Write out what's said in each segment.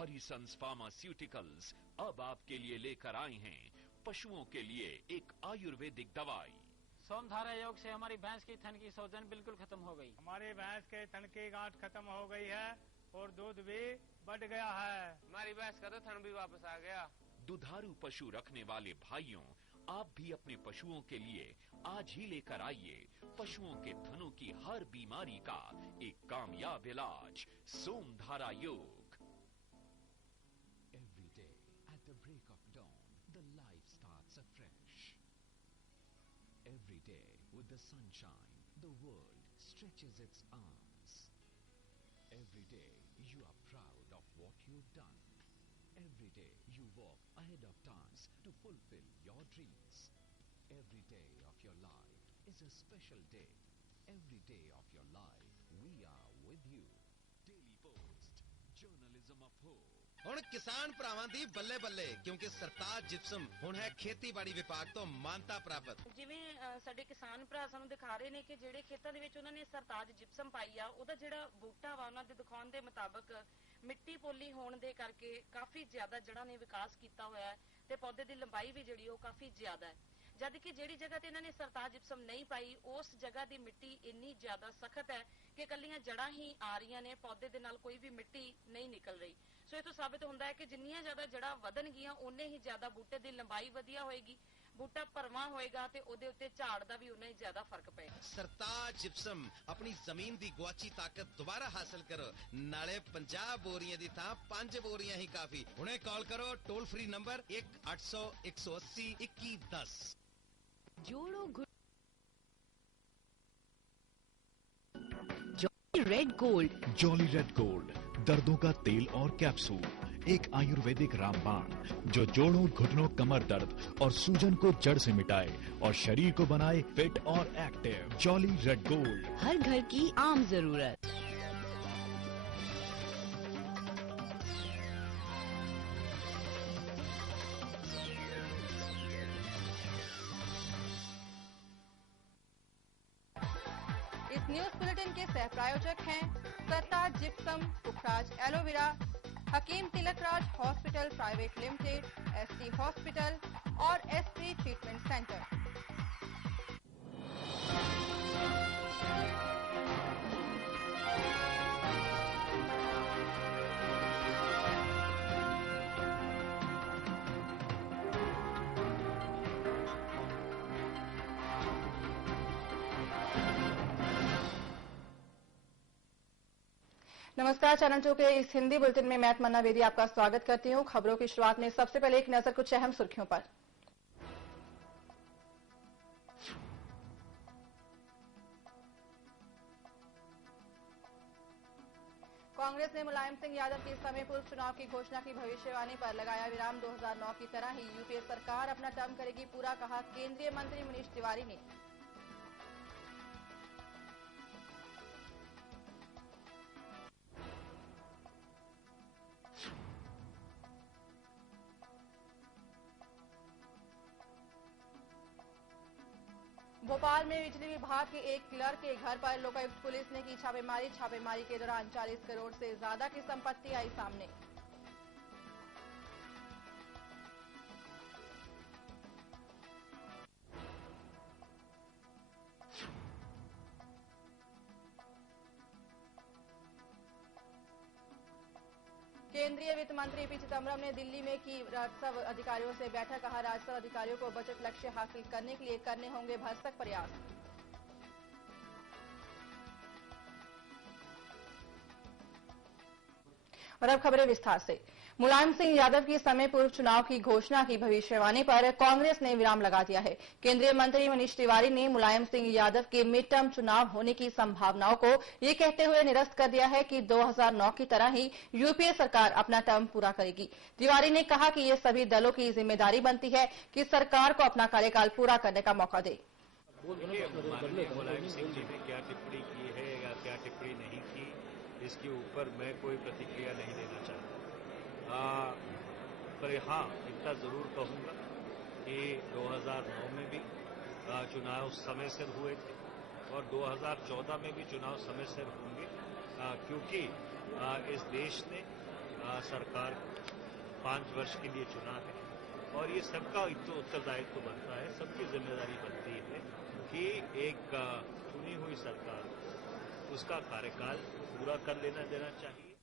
हरिसंस pharmaceuticals अब आपके लिए लेकर आए हैं पशुओं के लिए एक आयुर्वेदिक दवाई। सोमधारा योग से हमारी भैंस की थन की सूजन बिल्कुल खत्म हो गई। हमारी भैंस के थन की गांठ खत्म हो गई है और दूध भी बढ़ गया है। हमारी भैंस का तो थन भी वापस आ गया। दुधारू पशु रखने वाले भाइयों, आप भी अपने पशुओं के लिए आज ही लेकर आइए पशुओं के थनों की हर बीमारी का एक कामयाब इलाज, सोमधारा योग। Every day at the break of dawn, the life starts afresh. Every day with the sunshine, the world stretches its arms. Every day you are proud of what you've done. Every day you walk ahead of times to fulfill your dreams. Every day of your life is a special day. Every day of your life we are with you. Daily Post, journalism of hope. ਹੁਣ ਕਿਸਾਨ ਭਰਾਵਾਂ ਦੀ ਬੱਲੇ ਬੱਲੇ, ਕਿਉਂਕਿ Sartaj gypsum ਹੁਣ ਹੈ ਖੇਤੀਬਾੜੀ ਵਿਭਾਗ ਤੋਂ ਮਾਨਤਾ ਪ੍ਰਾਪਤ। ਜਿਵੇਂ ਸਾਡੇ ਕਿਸਾਨ ਭਰਾ ਸਾਨੂੰ ਦਿਖਾ ਰਹੇ ਨੇ ਕਿ ਜਿਹੜੇ ਖੇਤਾਂ ਦੇ ਵਿੱਚ ਉਹਨਾਂ ਨੇ ਸਰਤਾਜ ਜਿਪਸਮ ਪਾਈ ਆ, ਉਹਦਾ ਜਿਹੜਾ ਬੂਟਾ ਵਾ ਉਹਨਾਂ ਦੇ ਦਿਖਾਉਣ ਦੇ ਮੁਤਾਬਕ ਮਿੱਟੀ ਪੋਲੀ ਹੋਣ ਦੇ ਕਰਕੇ ਕਾਫੀ ਜ਼ਿਆਦਾ ਜੜ੍ਹਾਂ ਨੇ ਵਿਕਾਸ ਕੀਤਾ ਹੋਇਆ ਹੈ ਤੇ ਪੌਦੇ ਦੀ ਲੰਬਾਈ ਵੀ ਜਿਹੜੀ ਉਹ ਕਾਫੀ ਜ਼ਿਆਦਾ ਹੈ। ਜਦ ਕਿ ਜਿਹੜੀ ਜਗ੍ਹਾ ਤੇ ਇਹਨਾਂ ਨੇ ਸਰਤਾਜ ਜਿਪਸਮ ਨਹੀਂ ਪਾਈ, ਉਸ ਜਗ੍ਹਾ ਦੀ ਮਿੱਟੀ ਇੰਨੀ ਜ਼ਿਆਦਾ ਸਖਤ ਹੈ ਕਿ ਕੱਲੀਆਂ ਜੜ੍ਹਾਂ ਹੀ ਆ ਰਹੀਆਂ ਨੇ, ਪੌਦੇ ਦੇ ਨਾਲ ਕੋਈ ਵੀ ਮਿੱਟੀ ਨਹੀਂ ਨਿਕਲ ਰਹੀ। ਸੋ ਇਹ ਤੋਂ ਸਾਬਿਤ ਹੁੰਦਾ ਹੈ ਕਿ ਜਿੰਨੀਆਂ ਜ਼ਿਆਦਾ ਜੜ੍ਹਾਂ ਵਧਣਗੀਆਂ ਓਨੇ ਹੀ ਜ਼ਿਆਦਾ ਬੂਟੇ ਦੀ ਲੰਬਾਈ ਵਧੀਆ ਹੋਏਗੀ, ਬੂਟਾ ਭਰਵਾਂ ਹੋਏਗਾ ਤੇ ਉਹਦੇ ਉੱਤੇ ਝਾੜ ਦਾ ਵੀ ਉਨਾ ਹੀ ਜ਼ਿਆਦਾ ਫਰਕ ਪਏਗਾ। ਸਰਤਾਜ ਜਿਪਸਮ ਆਪਣੀ ਜ਼ਮੀਨ ਦੀ ਗੁਆਚੀ ਤਾਕਤ ਦੁਬਾਰਾ ਹਾਸਲ ਕਰੋ, ਨਾਲੇ 50 ਬੋਰੀਆਂ ਦੀ ਥਾਂ 5 ਬੋਰੀਆਂ ਹੀ ਕਾਫੀ। ਹੁਣੇ ਕਾਲ ਕਰੋ ਟੋਲ ਫ੍ਰੀ ਨੰਬਰ 1-800 180 2110। जोड़ो Jolly Red Gold. Jolly Red Gold, दर्दों का तेल और कैप्सूल, एक आयुर्वेदिक रामबाण जो जोड़ों, घुटनों, कमर दर्द और सूजन को जड़ से मिटाए और शरीर को बनाए फिट और एक्टिव। जॉली रेड गोल्ड, हर घर की आम जरूरत। इस न्यूज बुलेटिन के सह प्रायोजक हैं Sartaj gypsum, Pukhraj aloe vera, Hakim Tilakraj hospital private limited, ST hospital और एसपी ट्रीटमेंट सेंटर। नमस्कार, चैनल 2 के इस हिंदी बुलेटिन में मैं तमन्ना बेदी आपका स्वागत करती हूं। खबरों की शुरुआत में सबसे पहले एक नजर कुछ अहम सुर्खियों पर। कांग्रेस ने मुलायम सिंह यादव के समय पूर्व चुनाव की घोषणा की भविष्यवाणी पर लगाया विराम। 2009 की तरह ही यूपीए सरकार अपना टर्म करेगी पूरा, कहा केंद्रीय मंत्री मनीष तिवारी ने। भोपाल में बिजली विभाग के एक क्लर्क के घर पर लोकायुक्त पुलिस ने की छापेमारी। छापेमारी के दौरान 40 करोड़ से ज्यादा की संपत्ति आई सामने। केंद्रीय वित्त मंत्री पी चिदम्बरम ने दिल्ली में की राजस्व अधिकारियों से बैठक, कहा राजस्व अधिकारियों को बजट लक्ष्य हासिल करने के लिए करने होंगे भरसक प्रयास। और अब खबरें विस्तार से। मुलायम सिंह यादव की समय पूर्व चुनाव की घोषणा की भविष्यवाणी पर कांग्रेस ने विराम लगा दिया है। केंद्रीय मंत्री मनीष तिवारी ने मुलायम सिंह यादव के मिड टर्म चुनाव होने की संभावनाओं को ये कहते हुए निरस्त कर दिया है कि 2009 की तरह ही यूपीए सरकार अपना टर्म पूरा करेगी। तिवारी ने कहा कि ये सभी दलों की जिम्मेदारी बनती है कि सरकार को अपना कार्यकाल पूरा करने का मौका दे। माननीय मुलायम सिंह जी ने क्या टिप्पणी की है या क्या टिप्पणी नहीं की, इसके ऊपर मैं कोई प्रतिक्रिया नहीं देना चाहता। पर हाँ, इतना जरूर कहूंगा कि 2009 में भी चुनाव समय से हुए थे और 2014 में भी चुनाव समय से होंगे, क्योंकि इस देश ने सरकार 5 वर्ष के लिए चुना है और ये सबका उत्तरदायित्व बनता है, सबकी जिम्मेदारी बनती है कि एक चुनी हुई सरकार उसका कार्यकाल पूरा कर देना चाहिए।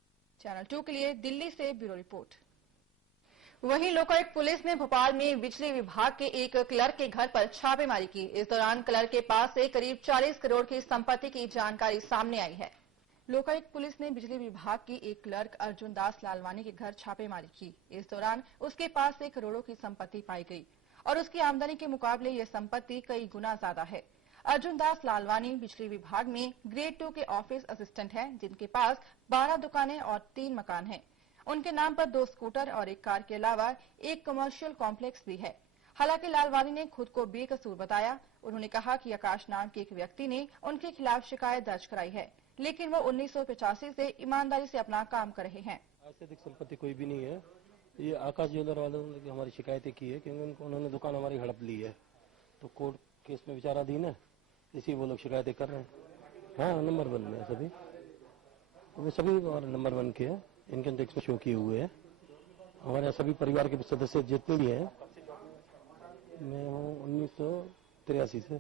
चैनल 2 के लिए दिल्ली से ब्यूरो रिपोर्ट। वहीं लोकायुक्त पुलिस ने भोपाल में बिजली विभाग के एक क्लर्क के घर पर छापेमारी की। इस दौरान क्लर्क के पास से करीब 40 करोड़ की संपत्ति की जानकारी सामने आई है। लोकायुक्त पुलिस ने बिजली विभाग की एक क्लर्क अर्जुन दास लालवानी के घर छापेमारी की। इस दौरान उसके पास से करोड़ों की संपत्ति पाई गई और उसकी आमदनी के मुकाबले ये संपत्ति कई गुना ज्यादा है। अर्जुन दास लालवानी बिजली विभाग में ग्रेड 2 के ऑफिस असिस्टेंट हैं, जिनके पास 12 दुकानें और 3 मकान हैं। उनके नाम पर 2 स्कूटर और एक कार के अलावा एक कमर्शियल कॉम्प्लेक्स भी है। हालांकि लालवानी ने खुद को बेकसूर बताया। उन्होंने कहा कि आकाश नाम के एक व्यक्ति ने उनके खिलाफ शिकायत दर्ज कराई है, लेकिन वो 1985 से ईमानदारी से अपना काम कर रहे हैं। आज से अधिक संपत्ति कोई भी नहीं है। ये आकाश ज्वेलर वालों ने हमारी शिकायतें की है क्योंकि उन्होंने दुकान हमारी हड़प ली है, तो कोर्ट केस में विचाराधीन है, इसी वो लोग शिकायतें कर रहे हैं। हाँ, नंबर 1 में सभी, वो सभी नंबर 1 के हैं, इनकम टैक्स में शो किए हुए हैं। हमारे यहाँ सभी परिवार के सदस्य जितने भी हैं, मैं हूँ 1983 से।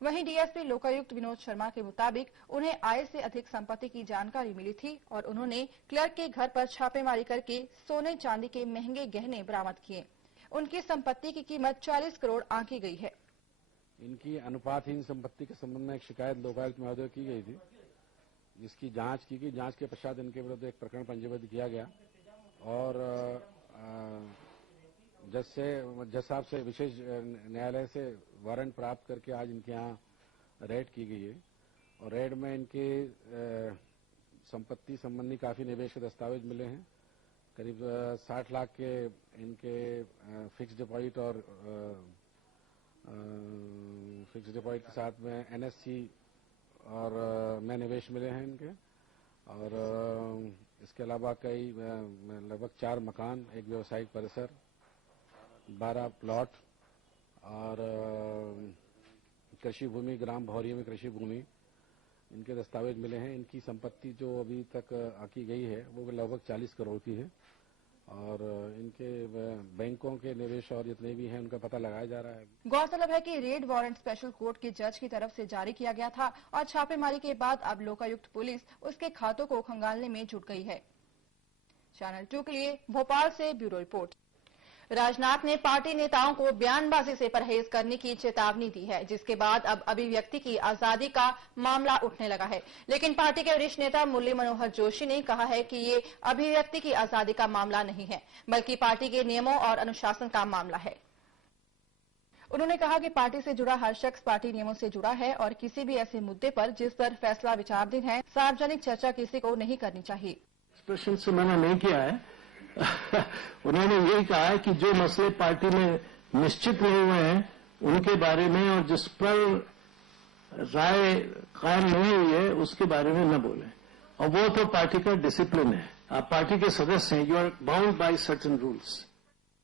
वहीं डीएसपी लोकायुक्त विनोद शर्मा के मुताबिक उन्हें आय से अधिक संपत्ति की जानकारी मिली थी और उन्होंने क्लर्क के घर पर छापेमारी करके सोने चांदी के महंगे गहने बरामद किए। उनकी संपत्ति की कीमत 40 करोड़ आंकी गई है। इनकी अनुपातहीन संपत्ति के संबंध में एक शिकायत लोकायुक्त महोदय की गई थी, जिसकी जांच की गई। जांच के पश्चात इनके विरुद्ध एक प्रकरण पंजीबद्ध किया गया और जज साहब से विशेष न्यायालय से वारंट प्राप्त करके आज इनके यहाँ रेड की गई है और रेड में इनके संपत्ति संबंधी काफी निवेश के दस्तावेज मिले हैं। करीब 60 लाख के इनके फिक्स डिपॉजिट और फिक्स डिपॉजिट के साथ में एनएससी और में निवेश मिले हैं इनके, और इसके अलावा कई लगभग 4 मकान, एक व्यवसायिक परिसर, 12 प्लॉट और कृषि भूमि, ग्राम भौरिये में कृषि भूमि, इनके दस्तावेज मिले हैं। इनकी संपत्ति जो अभी तक आकी गई है वो लगभग 40 करोड़ की है और इनके बैंकों के निवेश और जितने भी हैं उनका पता लगाया जा रहा है। गौरतलब है कि रेड वारंट स्पेशल कोर्ट के जज की तरफ से जारी किया गया था और छापेमारी के बाद अब लोकायुक्त पुलिस उसके खातों को खंगालने में जुट गई है। चैनल 2 के लिए भोपाल से ब्यूरो रिपोर्ट। राजनाथ ने पार्टी नेताओं को बयानबाजी से परहेज करने की चेतावनी दी है, जिसके बाद अब अभिव्यक्ति की आजादी का मामला उठने लगा है। लेकिन पार्टी के वरिष्ठ नेता मुरली मनोहर जोशी ने कहा है कि ये अभिव्यक्ति की आजादी का मामला नहीं है, बल्कि पार्टी के नियमों और अनुशासन का मामला है। उन्होंने कहा कि पार्टी से जुड़ा हर शख्स पार्टी नियमों से जुड़ा है और किसी भी ऐसे मुद्दे पर जिस पर फैसला विचाराधीन है, सार्वजनिक चर्चा किसी को नहीं करनी चाहिए। एक्सप्रेशन से मना नहीं किया है। उन्होंने यही कहा है कि जो मसले पार्टी में निश्चित नहीं हुए हैं उनके बारे में और जिस पर राय कायम नहीं हुई है उसके बारे में न बोलें, और वो तो पार्टी का डिसिप्लिन है। आप पार्टी के सदस्य हैं, you are bound by certain rules.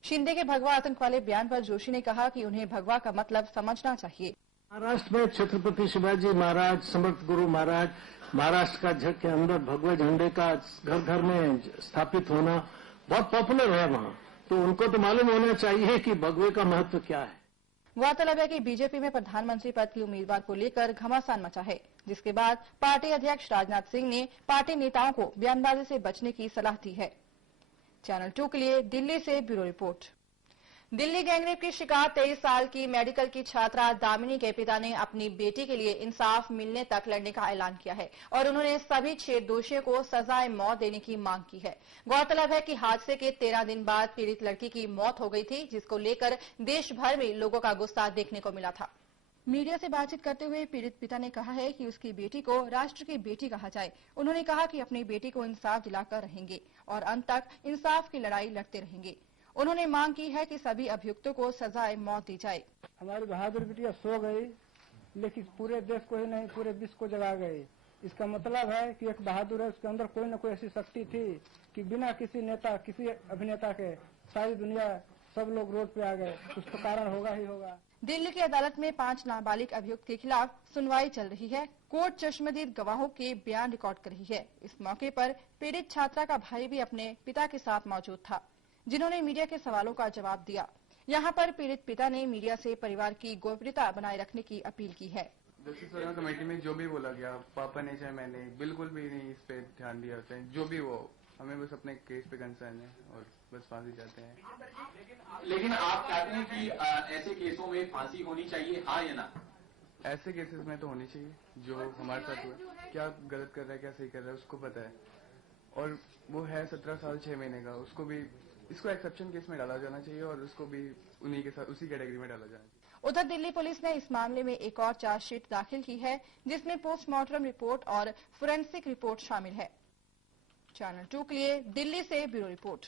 Shinde के भगवा आतंक वाले बयान पर जोशी ने कहा कि उन्हें भगवा का मतलब समझना चाहिए। महाराष्ट्र में छत्रपति शिवाजी महाराज, समर्थ गुरु महाराज, महाराष्ट्र का झंडे के अंदर भगवा झंडे का घर घर में स्थापित होना बहुत पॉपुलर है वहां, तो उनको तो मालूम होना चाहिए कि भगवे का महत्व क्या है। गौरतलब है कि बीजेपी में प्रधानमंत्री पद की उम्मीदवार को लेकर घमासान मचा है, जिसके बाद पार्टी अध्यक्ष राजनाथ सिंह ने पार्टी नेताओं को बयानबाजी से बचने की सलाह दी है। चैनल 2 के लिए दिल्ली से ब्यूरो रिपोर्ट। दिल्ली गैंगरेप की शिकार 23 साल की मेडिकल की छात्रा दामिनी के पिता ने अपनी बेटी के लिए इंसाफ मिलने तक लड़ने का ऐलान किया है और उन्होंने सभी 6 दोषियों को सजाए मौत देने की मांग की है। गौरतलब है कि हादसे के 13 दिन बाद पीड़ित लड़की की मौत हो गई थी, जिसको लेकर देश भर में लोगों का गुस्सा देखने को मिला था। मीडिया से बातचीत करते हुए पीड़ित पिता ने कहा है कि उसकी बेटी को राष्ट्र की बेटी कहा जाए। उन्होंने कहा कि अपनी बेटी को इंसाफ दिलाकर रहेंगे और अंत तक इंसाफ की लड़ाई लड़ते रहेंगे। उन्होंने मांग की है कि सभी अभियुक्तों को सजाए मौत दी जाए। हमारी बहादुर बिटिया सो गई, लेकिन पूरे देश को ही नहीं पूरे विश्व को जगा गई। इसका मतलब है कि एक बहादुर है, उसके अंदर कोई न कोई ऐसी शक्ति थी कि बिना किसी नेता, किसी अभिनेता के सारी दुनिया, सब लोग रोड पे आ गए। कुछ तो कारण होगा ही होगा। दिल्ली की अदालत में 5 नाबालिग अभियुक्त के खिलाफ सुनवाई चल रही है। कोर्ट चश्मदीद गवाहों के बयान रिकॉर्ड कर रही है। इस मौके पर पीड़ित छात्रा का भाई भी अपने पिता के साथ मौजूद था, जिन्होंने मीडिया के सवालों का जवाब दिया। यहाँ पर पीड़ित पिता ने मीडिया से परिवार की गोपनीयता बनाए रखने की अपील की है। जस्टिस कमेटी में जो भी बोला गया, पापा ने चाहे मैंने बिल्कुल भी नहीं इस पे ध्यान दिया, चाहे जो भी वो, हमें बस अपने केस पे कंसर्न है और बस फांसी चाहते हैं। लेकिन आप कहते हैं कि ऐसे केसों में फांसी होनी चाहिए, हाँ या ना? ऐसे केसेस में तो होनी चाहिए। जो हमारे साथ हुआ, क्या गलत कर रहा है क्या सही कर रहा है उसको पता है, और वो है 17 साल 6 महीने का, उसको भी इसको एक्सेप्शन केस में डाला जाना चाहिए और उसको भी उन्हीं के साथ उसी कैटेगरी में डाला जाना चाहिए। उधर दिल्ली पुलिस ने इस मामले में एक और चार्जशीट दाखिल की है, जिसमें पोस्टमार्टम रिपोर्ट और फोरेंसिक रिपोर्ट शामिल है। चैनल 2 के लिए दिल्ली से ब्यूरो रिपोर्ट।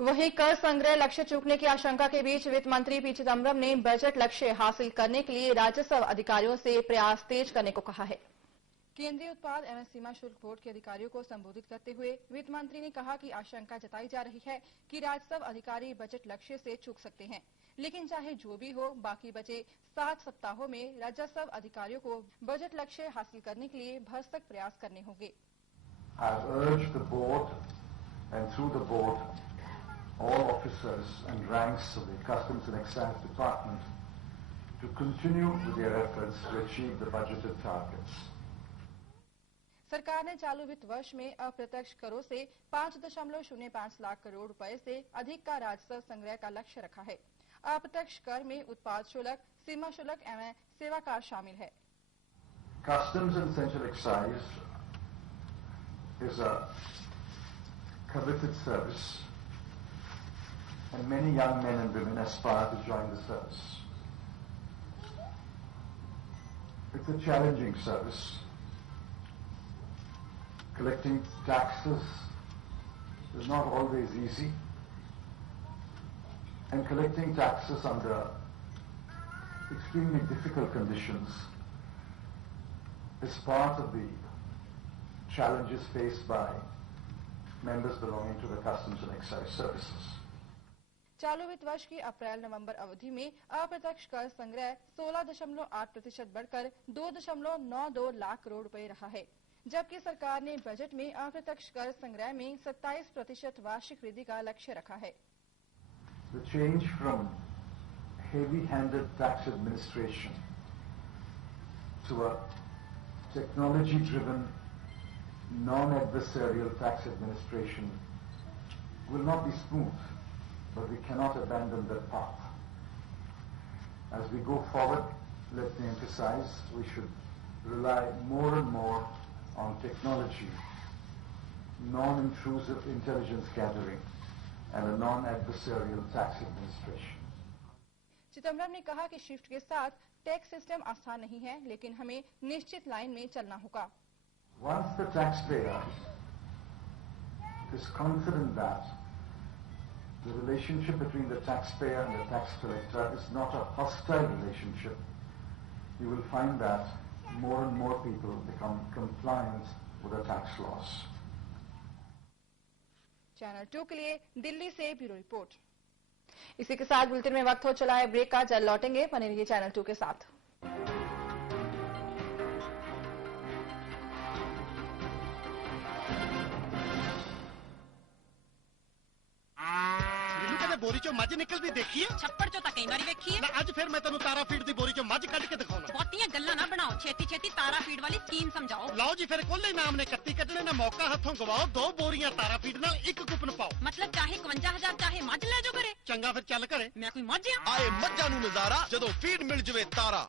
वहीं कर संग्रह लक्ष्य चूकने की आशंका के बीच वित्त मंत्री पी चिदम्बरम ने बजट लक्ष्य हासिल करने के लिए राजस्व अधिकारियों से प्रयास तेज करने को कहा है। केंद्रीय उत्पाद एवं सीमा शुल्क बोर्ड के अधिकारियों को संबोधित करते हुए वित्त मंत्री ने कहा कि आशंका जताई जा रही है कि राजस्व अधिकारी बजट लक्ष्य से चूक सकते हैं, लेकिन चाहे जो भी हो, बाकी बचे 7 सप्ताहों में राजस्व अधिकारियों को बजट लक्ष्य हासिल करने के लिए भरसक प्रयास करने होंगे। I've urged the board and through the board all officers and ranks of the Customs and Excise Department to continue with their efforts to achieve the budgeted targets. सरकार ने चालू वित्त वर्ष में अप्रत्यक्ष करों से 5.05 लाख करोड़ रुपए से अधिक का राजस्व संग्रह का लक्ष्य रखा है। अप्रत्यक्ष कर में उत्पाद शुल्क, सीमा शुल्क एवं सेवा कर शामिल है। Customs and Central Excise is a coveted service, and many young men and women aspire to join the service. It's a challenging service. Collecting taxes is not always easy, and collecting taxes under extremely difficult conditions is part of the challenges faced by members belonging to the Customs and Excise Services. चालू वित्त वर्ष की अप्रैल-नवंबर अवधि में अप्रत्यक्ष कर संग्रह 16.8% बढ़कर 2.92 लाख करोड़ रुपए रहा है, जबकि सरकार ने बजट में अप्रत्यक्ष कर संग्रह में 27% वार्षिक वृद्धि का लक्ष्य रखा है। The change from heavy-handed tax administration to a technology-driven, non-adversarial tax administration will not be smooth, but we cannot abandon that path. As we go forward, let me emphasize, we should rely more and more on technology, non-intrusive intelligence gathering, and a non-adversarial tax administration. Chidambaram ने कहा कि shift के साथ tax system आसान नहीं है, लेकिन हमें निश्चित लाइन में चलना होगा। Once the taxpayer is confident that the relationship between the taxpayer and the tax collector is not a hostile relationship, you will find that more and more people become compliant with the tax laws. Channel 2 के लिए दिल्ली से bureau report. इसी के साथ bulletin में वक्त हो चला है ब्रेक का। जल्द लौटेंगे, बने रहिए चैनल 2 के साथ। बोरी चो मज निकलती देखी है? छप्पड़ चो कई बारी देखी है। अज फिर मैं तेन तारा फीड दी बोरी चो मज कट के दिखाऊंगा। बहुतियां गल्ला ना बनाओ, छेती छेती तारा फीड वाली स्कीम समझाओ। लाओ जी फिर कोले नाम ने कत्ती कटने ना मौका हथों गवाओ, 2 बोरियां तारा फीड नाल 1 कूपन पाओ। मतलब चाहे 51,000 चाहे मज ले जो करे। चंगा फिर चल करे। मैं कोई मज आए मज्जां नू नजारा जदों फीड मिल जवे तारा।